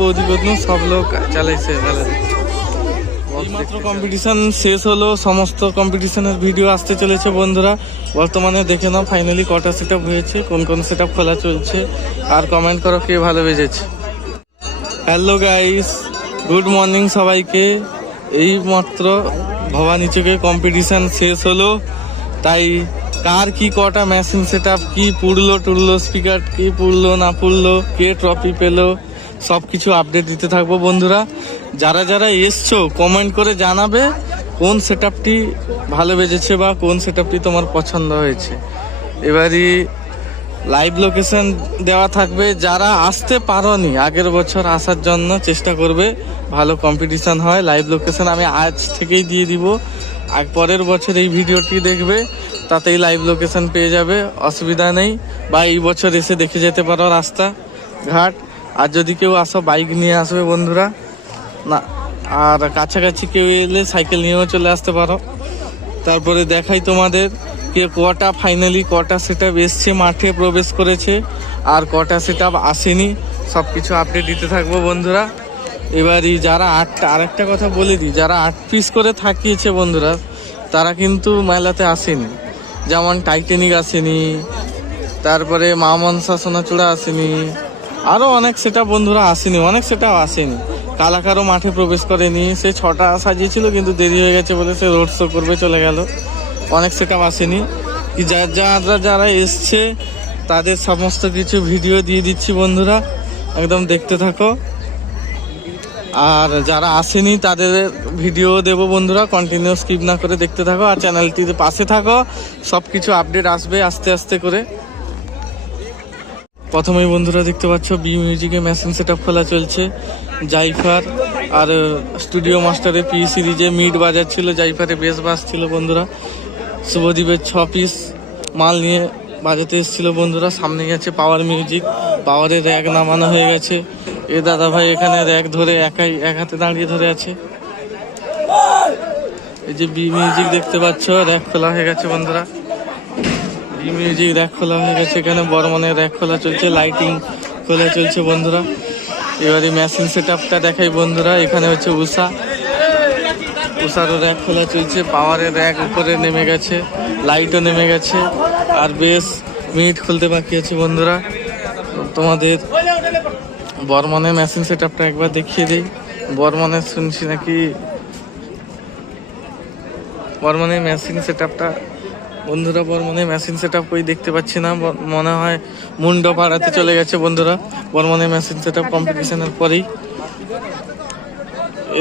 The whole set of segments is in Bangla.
বৌদি কতনু সব লোক চালাইছে এইমাত্র কম্পিটিশন শেষ হলো সমস্ত কম্পিটিশনের ভিডিও আসতে চলেছে বন্ধুরা। বর্তমানে দেখে নাও ফাইনালি কটা সেট হয়েছে কোন কোন সেট খোলা চলছে আর কমেন্ট করো কে ভালো বেজেছে। হ্যালো গাইস গুড মর্নিং সবাইকে। এই মাত্র ভবানী চোখে কম্পিটিশন শেষ হলো। তাই কার কি কটা মেশিন সেট আপ কি পুড়লো টুড়লো স্পিকার কি পুড়লো না পুড়লো কে ট্রফি পেল সব কিছু আপডেট দিতে থাকব বন্ধুরা। যারা যারা এসছো কমেন্ট করে জানাবে কোন সেট আপটি ভালো বেজেছে বা কোন সেট আপটি তোমার পছন্দ হয়েছে। এবারই লাইভ লোকেশন দেওয়া থাকবে। যারা আসতে পারোনি, আগের বছর আসার জন্য চেষ্টা করবে। ভালো কম্পিটিশান হয় লাইভ লোকেশন আমি আজ থেকেই দিয়ে দিব। আর পরের বছর এই ভিডিওটি দেখবে, তাতেই লাইভ লোকেশন পেয়ে যাবে, অসুবিধা নেই। বা এই বছর এসে দেখে যেতে পারো রাস্তা, ঘাট। আর যদি কেউ আসো বাইক নিয়ে আসবে বন্ধুরা, না, আর কাছাকাছি কেউ এলে সাইকেল নিয়েও চলে আসতে পারো। তারপরে দেখাই তোমাদের কে কটা ফাইনালি কটা সেট আপ এসছে, মাঠে প্রবেশ করেছে, আর কটা সেট আপ আসেনি সব কিছু আপডেট দিতে থাকব বন্ধুরা। এবারই যারা আটটা আরেকটা কথা বলে দিই, যারা আট পিস করে থাকিয়েছে বন্ধুরা, তারা কিন্তু মেলাতে আসেনি। যেমন টাইটানিক আসেনি, তারপরে মা মনসা সোনাচূড়া আসেনি আরও অনেক সেটা বন্ধুরা আসেনি, অনেক সেটাও আসেনি। কালাকারও মাঠে প্রবেশ করেনি, সে ছটা সাজিয়েছিল কিন্তু দেরি হয়ে গেছে বলে সে রোড শো করবে চলে গেল। অনেক সেটাও আসেনি। কি যার যারা যারা এসছে, তাদের সমস্ত কিছু ভিডিও দিয়ে দিচ্ছি বন্ধুরা। একদম দেখতে থাকো। আর যারা আসেনি, তাদের ভিডিও দেবো বন্ধুরা কন্টিনিউ স্কিপ না করে দেখতে থাকো। আর চ্যানেলটিতে পাশে থাকো। সব কিছু আপডেট আসবে আস্তে আস্তে করে। প্রথমেই বন্ধুরা দেখতে পাচ্ছ বি মিউজিকে মেশিন সেট খোলা চলছে। জাইফার আর স্টুডিও মাস্টারে পি সিরিজে মিড বাজাচ্ছিল জাইফারে বেশ বাজছিল বন্ধুরা। শুভদীপের ছ পিস মাল নিয়ে বাজাতে এসেছিল বন্ধুরা। সামনে গেছে পাওয়ার মিউজিক পাওয়ারের র্যাক নামানো হয়ে গেছে। এ দাদা ভাই এখানে র্যাক ধরে একাই, এক হাতে দাঁড়িয়ে ধরে আছে। এই যে বি মিউজিক দেখতে পাচ্ছ র্যাক খোলা হয়ে গেছে বন্ধুরা। মিউজিক র্যাক খোলা হয়ে গেছে এখানে বর্মনের র্যাক খোলা চলছে লাইটিং খোলা চলছে বন্ধুরা। এবারে মেশিন সেট আপটা দেখাই বন্ধুরা, এখানে হচ্ছে উষা। উষারও র্যাক খোলা চলছে পাওয়ারের র্যাক উপরে নেমে গেছে লাইটও নেমে গেছে, আর বেশ মিনিট খুলতে বাকি আছে বন্ধুরা। তোমাদের বর্মনের মেশিন সেট আপটা একবার দেখিয়ে দিই। বর্মনের শুনছি নাকি? বর্মনের মেশিন সেট আপটা বন্ধুরা, বর্মনের মেশিন সেট আপ কই দেখতে পাচ্ছি না। মনে হয় মুন্ড পাড়াতে চলে গেছে বন্ধুরা। বর্মনের মেশিন সেট আপ কম্পিটিশনের পরেই।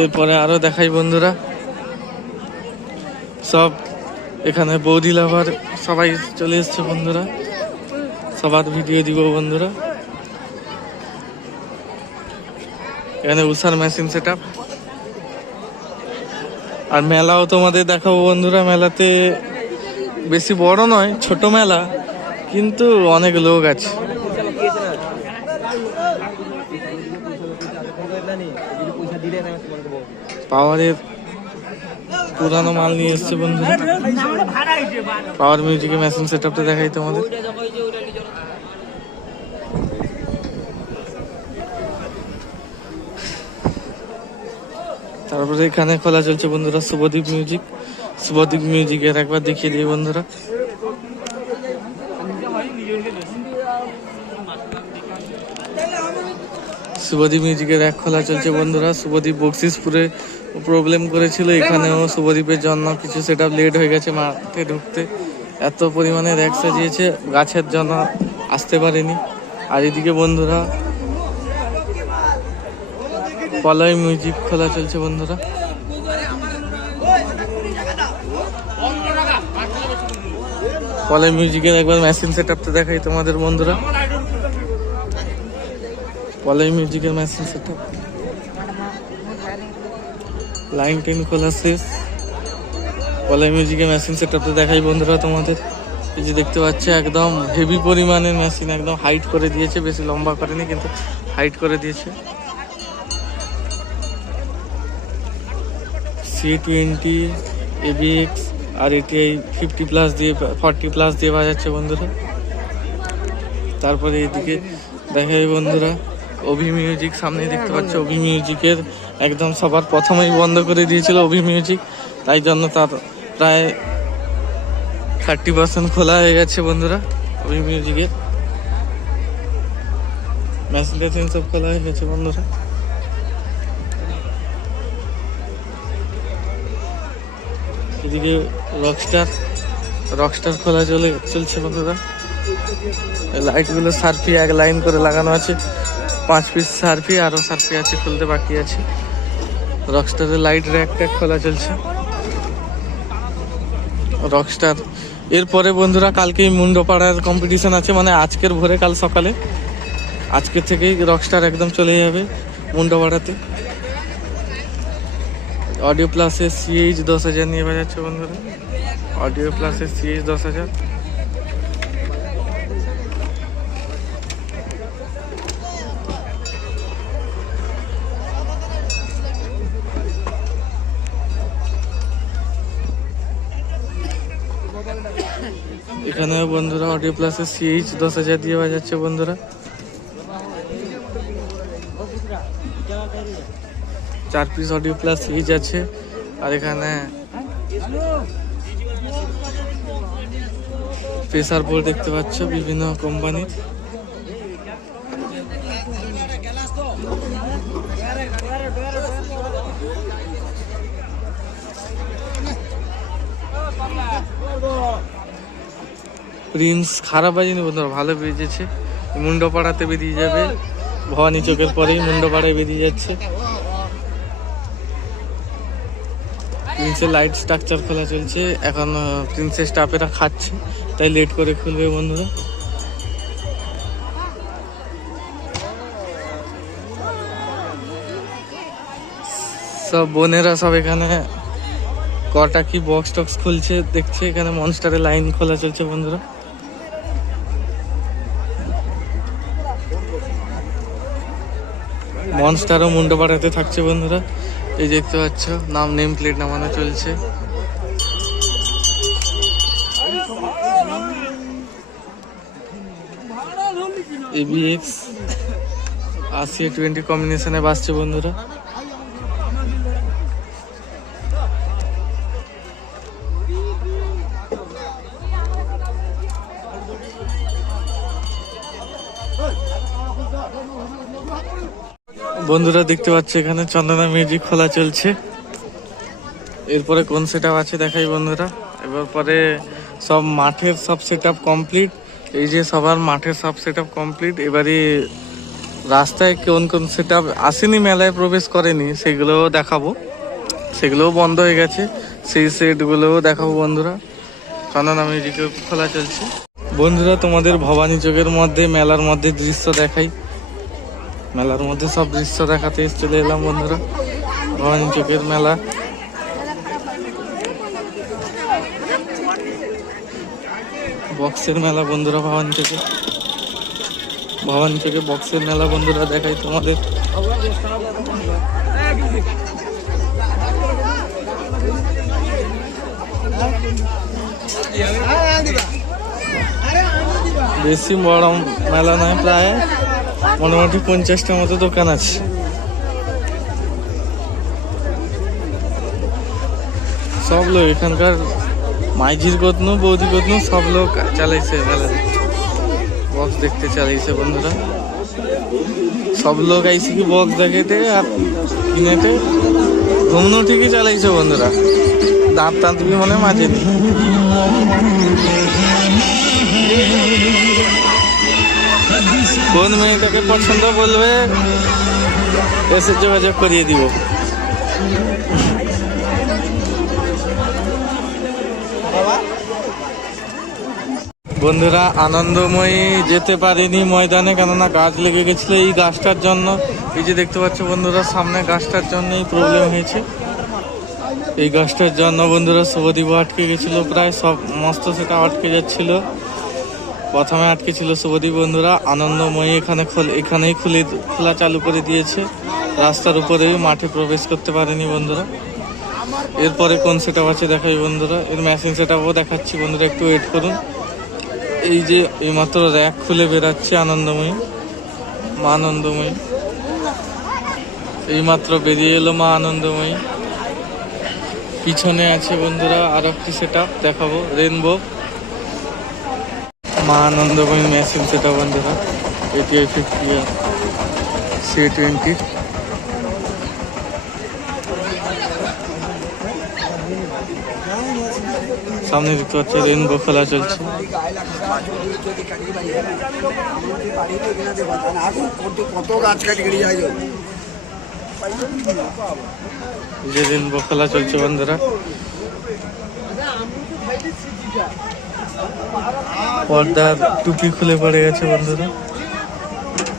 এরপরে আরও দেখাই বন্ধুরা। সব এখানে বৌদি লাভার সবাই চলে এসছে বন্ধুরা। সবার ভিডিও দিব বন্ধুরা। এখানে উষার মেশিন সেট আর মেলাও তোমাদের দেখাবো বন্ধুরা। মেলাতে বেশি বড় নয়, ছোট মেলা, কিন্তু অনেক লোক আছে। পাওয়ারের পুরানো মাল নিয়ে এসছে বন্ধুরা। পাওয়ার মিউজিকে মেশিন সেট আপটা দেখাই তোমাদের। তারপরে এখানে খোলা চলছে বন্ধুরা শুভদীপ মিউজিক শুভদীপ মিউজিকের একবার দেখিয়ে দিই, বন্ধুরা। শুভদীপ মিউজিকের এক খোলা চলছে, বন্ধুরা। শুভদীপ বকশিসপুরে প্রবলেম করেছিল, এখানেও শুভদীপের জন্য কিছু সেট লেট হয়ে গেছে মাঠে ঢুকতে। এত পরিমাণে র্যাক সাজিয়েছে, গাছের জন্য আসতে পারেনি। আর এদিকে বন্ধুরা পলয় মিউজিক খোলা চলছে, বন্ধুরা। পলয় মিউজিকের একবার মেশিন সেট আপটা দেখাই তোমাদের বন্ধুরা। পলয় মিউজিকের machine set up line ten খোলা শেষ। পলয় মিউজিকের মেশিন সেট আপটা দেখাই বন্ধুরা তোমাদের। এই যে দেখতে পাচ্ছ একদম হেভি পরিমাণের মেশিন একদম হাইট করে দিয়েছে। বেশি লম্বা করেনি, কিন্তু হাইট করে দিয়েছে। সি টোয়েন্টি এবিএক্স আর এটি এই ফিফটি প্লাস দিয়ে ফর্টি প্লাস দিয়ে বাজাচ্ছে বন্ধুরা। তারপরে এদিকে দেখাই বন্ধুরা, অভি মিউজিক সামনে দেখতে পাচ্ছ, অভি মিউজিকের একদম সবার প্রথমেই বন্ধ করে দিয়েছিল অভি মিউজিক তাই জন্য তার প্রায় থার্টি পার্সেন্ট খোলা হয়ে গেছে বন্ধুরা অভি মিউজিকের মেশিন সব খোলা হয়ে গেছে বন্ধুরা। এদিকে রকস্টার রকস্টার খোলা চলে চলছে বন্ধুরা। লাইটগুলো সার্ফি এক লাইন করে লাগানো আছে। পাঁচ পিস সার্ফি আরও সার্ফি আছে, খুলতে বাকি আছে। রকস্টারের লাইট র্যাক ট্যাক খোলা চলছে। রকস্টার এরপরে বন্ধুরা কালকেই মুন্ডপাড়ার কম্পিটিশন আছে মানে আজকের ভোরে কাল সকালে। আজকের থেকেই রকস্টার একদম চলে যাবে মুন্ডপাড়াতে। অডিও প্লাসের সিএইচ দশ হাজার নিয়ে বাজাচ্ছে বন্ধুরা। অডিও প্লাসের সিএইচ দশ হাজার। এখানে বন্ধুরা অডিও প্লাসের সিএইচ দশ হাজার দিয়ে বাজাচ্ছে বন্ধুরা। চার পিস অডিও প্লাস সিএইচ আছে। আর এখানে প্রেসার বোর্ড দেখতে পাচ্ছ, বিভিন্ন কোম্পানির প্রিন্স খারাপ বাজেনি বন্ধুরা ভালো বেজেছে। মুন্ডপাড়াতে বেরিয়ে যাবে। ভবানী চোখের পরেই মুন্ডপাড়ায় বেরিয়ে যাচ্ছে। প্রিন্সের লাইট স্ট্রাকচার খোলা চলছে। এখন প্রিন্সের স্টাফেরা খাচ্ছে, তাই লেট করে খুলবে বন্ধুরা। সব বোনেরা সব এখানে কটা কি বক্স টক্স খুলছে দেখছে, এখানে মনস্টারের লাইন খোলা চলছে বন্ধুরা। মনস্টারও মুন্ডো বাড়াতে থাকছে বন্ধুরা। এই দেখতে পাচ্ছ নাম নেম প্লেট নামানো চলছে। এবিএক্স আশি টোয়েন্টি কম্বিনেশনে বাসছে বন্ধুরা। বন্ধুরা দেখতে পাচ্ছ, এখানে চন্দনা মিউজিক খোলা চলছে। এরপরে কোন সেট আছে দেখাই বন্ধুরা। এবার পরে সব মাঠের সব সেট কমপ্লিট এই যে সবার মাঠের সব সেট কমপ্লিট এবারে রাস্তায় কোন কোন সেট আসেনি, মেলায় প্রবেশ করেনি, সেগুলোও দেখাবো। সেগুলোও বন্ধ হয়ে গেছে। সেই সেটগুলোও দেখাবো বন্ধুরা। চন্দনা মিউজিক খোলা চলছে। বন্ধুরা, তোমাদের ভবানী চোখের মধ্যে, মেলার মধ্যে দৃশ্য দেখাই। মেলার মধ্যে সব দৃশ্য দেখাতে চলে এলাম বন্ধুরা। ভবানী চোখের মেলা। বক্সের মেলা বন্ধুরা ভবানী থেকে ভবানী থেকে বক্সের মেলা বন্ধুরা, দেখাই তোমাদের। বেশি বড় মেলা নয়, প্রায় মোটামুটি পঞ্চাশটার মতো দোকান আছে। সব লোক এখানকার মাইঝির কতনু বৌদি কতনু সব লোক চালাইছে মেলা বক্স দেখতে চালাইছে বন্ধুরা। সব লোক আইসি কি বক্স দেখাইতে আর কিনেতে? ঘুমনো ঠিকই চালাইছে বন্ধুরা। দাঁত তাঁত বি মনে মাঝে কোন মেয়েটাকে পছন্দ বলবে, এসে যোগাযোগ করিয়ে দিব। বন্ধুরা, আনন্দময়ী যেতে পারিনি ময়দানে, কেননা গাছ লেগে গেছিল এই গাছটার জন্য। এই যে দেখতে পাচ্ছ বন্ধুরা, সামনে গাছটার জন্য এই প্রবলেম হয়েছে। এই গাছটার জন্য বন্ধুরা শুভদীপ আটকে গেছিল, প্রায় সব মস্ত সেটা আটকে যাচ্ছিল। প্রথমে আটকে ছিল শুভদীপ বন্ধুরা। আনন্দময়ী এখানে এখানেই খুলে খোলা চালু করে দিয়েছে। রাস্তার উপরে মাঠে প্রবেশ করতে পারেনি বন্ধুরা। এরপরে কোন সেট আছে দেখাই বন্ধুরা। এর মেশিন সেট দেখাচ্ছি বন্ধুরা, একটু ওয়েট করুন। এই যে এইমাত্র র্যাক খুলে বেরাচ্ছে আনন্দময়ী। মা আনন্দময়ী। এইমাত্র বেরিয়ে এলো মা আনন্দময়ী। পিছনে আছে বন্ধুরা আর একটি সেট দেখাবো। রেনবো মা আনন্দময়ী মেশিন সেটা বন্ধুরা এটিআই ফিফটি সি টোয়েন্টি সামনে দেখতে পাচ্ছি রেনবো খেলা চলছে। যে রেনবো খেলা চলছে বন্ধুরা। পর্দার টুপি খুলে পড়ে গেছে বন্ধুরা।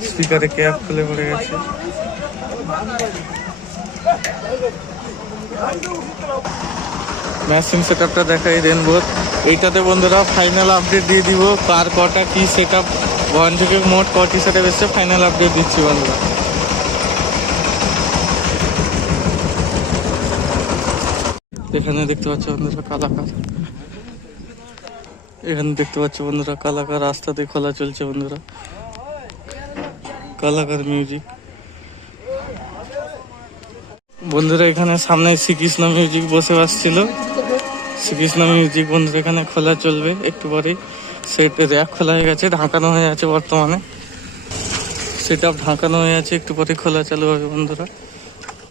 স্পিকারে ক্যাপ খুলে পড়ে গেছে। ম্যাচিং সেট আপটা দেখাই রেনবোর এইটাতে বন্ধুরা ফাইনাল আপডেট দিয়ে দিব। কার কটা কি সেট আপ ওয়ান থেকে মোট কটি সেট আপ এসছে? ফাইনাল আপডেট দিচ্ছি বন্ধুরা। এখানে দেখতে পাচ্ছ বন্ধুরা কালাকার। এখানে দেখতে পাচ্ছ বন্ধুরা, কালাকার রাস্তাতে খোলা চলছে বন্ধুরা। কালাকার মিউজিক বন্ধুরা, এখানে সামনে শ্রীকৃষ্ণ মিউজিক বসে আসছিল। শ্রীকৃষ্ণ মিউজিক বন্ধুরা, এখানে খোলা চলবে একটু পরেই। সেট র্যাক খোলা হয়ে গেছে, ঢাকানো হয়ে আছে বর্তমানে। সেটা ঢাকানো হয়ে আছে, একটু পরে খোলা চালু হবে বন্ধুরা।